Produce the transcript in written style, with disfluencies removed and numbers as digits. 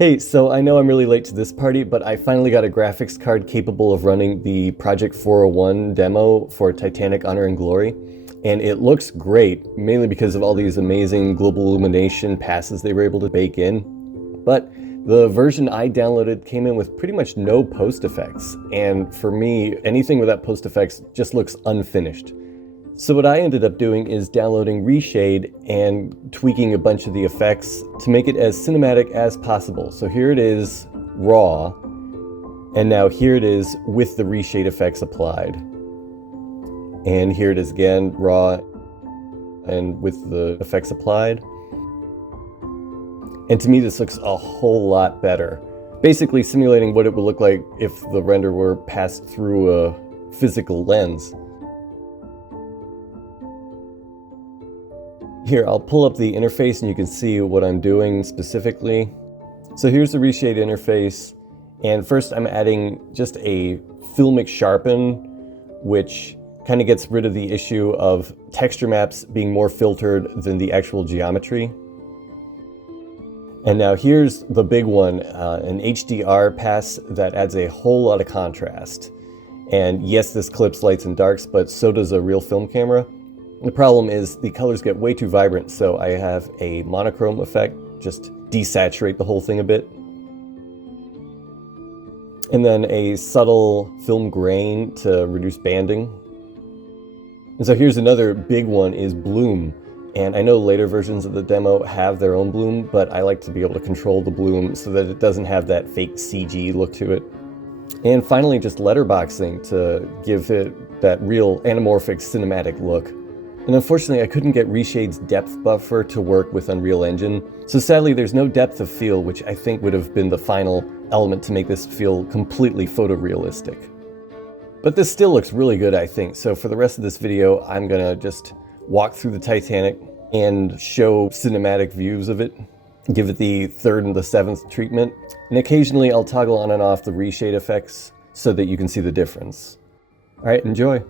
Hey, so I know I'm really late to this party, but I finally got a graphics card capable of running the Project 401 demo for Titanic Honor and Glory. And it looks great, mainly because of all these amazing global illumination passes they were able to bake in. But the version I downloaded came in with pretty much no post effects. And for me, anything without post effects just looks unfinished. So what I ended up doing is downloading ReShade and tweaking a bunch of the effects to make it as cinematic as possible. So here it is raw, and now here it is with the ReShade effects applied. And here it is again, raw and with the effects applied. And to me this looks a whole lot better. Basically simulating what it would look like if the render were passed through a physical lens. Here, I'll pull up the interface and you can see what I'm doing specifically. So here's the ReShade interface, and first I'm adding just a filmic sharpen, which kind of gets rid of the issue of texture maps being more filtered than the actual geometry. And now here's the big one, an HDR pass that adds a whole lot of contrast. And yes, this clips lights and darks, but so does a real film camera. The problem is the colors get way too vibrant, so I have a monochrome effect, just desaturate the whole thing a bit. And then a subtle film grain to reduce banding. And so here's another big one, is bloom. And I know later versions of the demo have their own bloom, but I like to be able to control the bloom so that it doesn't have that fake CG look to it. And finally, just letterboxing to give it that real anamorphic cinematic look. And unfortunately, I couldn't get ReShade's depth buffer to work with Unreal Engine, so sadly there's no depth of field, which I think would have been the final element to make this feel completely photorealistic. But this still looks really good, I think, so for the rest of this video, I'm gonna just walk through the Titanic and show cinematic views of it, give it the 3rd and the 7th treatment, and occasionally I'll toggle on and off the ReShade effects so that you can see the difference. Alright, enjoy!